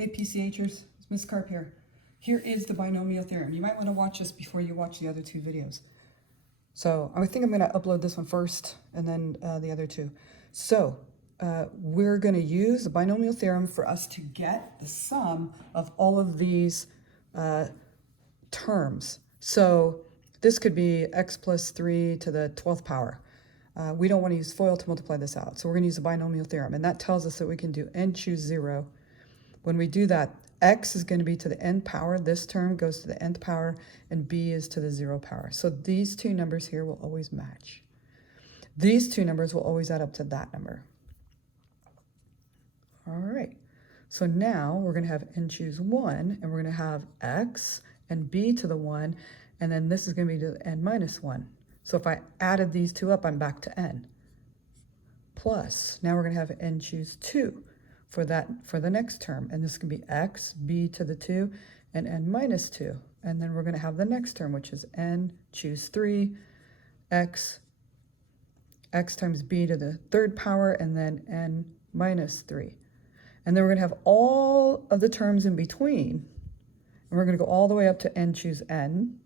Hey PCHers, it's Ms. Carp here. Here is the binomial theorem. You might want to watch this before you watch the other two videos. So I think I'm going to upload this one first and then the other two. So we're going to use the binomial theorem for us to get the sum of all of these terms. So this could be x plus 3 to the 12th power. We don't want to use FOIL to multiply this out. So we're going to use the binomial theorem. And that tells us that we can do n choose 0. When we do that, x is going to be to the nth power. This term goes to the nth power, and b is to the 0 power. So these two numbers here will always match. These two numbers will always add up to that number. All right. So now we're going to have n choose 1, and we're going to have x and b to the 1, and then this is going to be to the n minus 1. So if I added these two up, I'm back to n. Plus, now we're going to have n choose 2. For the next term, and this can be x, b to the 2, and n minus 2. And then we're going to have the next term, which is n choose 3, x times b to the 3rd power, and then n minus 3. And then we're going to have all of the terms in between, and we're going to go all the way up to n choose n.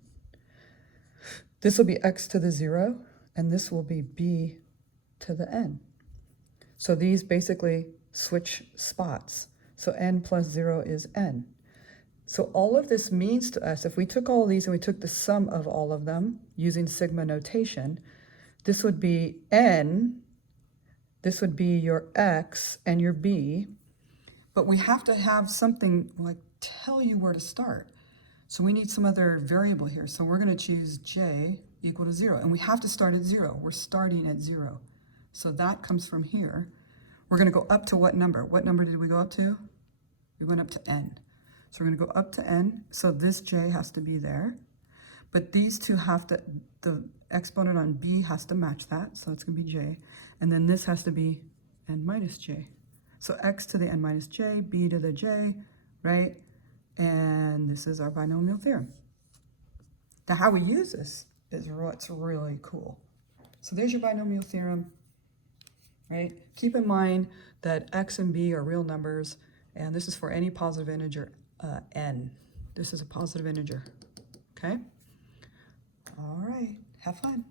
This will be x to the 0, and this will be b to the n. So these basically switch spots. So n plus 0 is n. So all of this means to us, if we took all of these and we took the sum of all of them using sigma notation, this would be n, this would be your x and your b, but we have to have something like tell you where to start. So we need some other variable here. So we're going to choose j equal to 0, and we have to start at 0. We're starting at 0. So that comes from here. We're going to go up to what number? What number did we go up to? We went up to n. So we're going to go up to n. So this j has to be there. But these two have to, the exponent on b has to match that. So it's going to be j. And then this has to be n minus j. So x to the n minus j, b to the j, right? And this is our binomial theorem. Now how we use this is what's really cool. So there's your binomial theorem. Right? Keep in mind that x and b are real numbers, and this is for any positive integer n. This is a positive integer. Okay? All right. Have fun.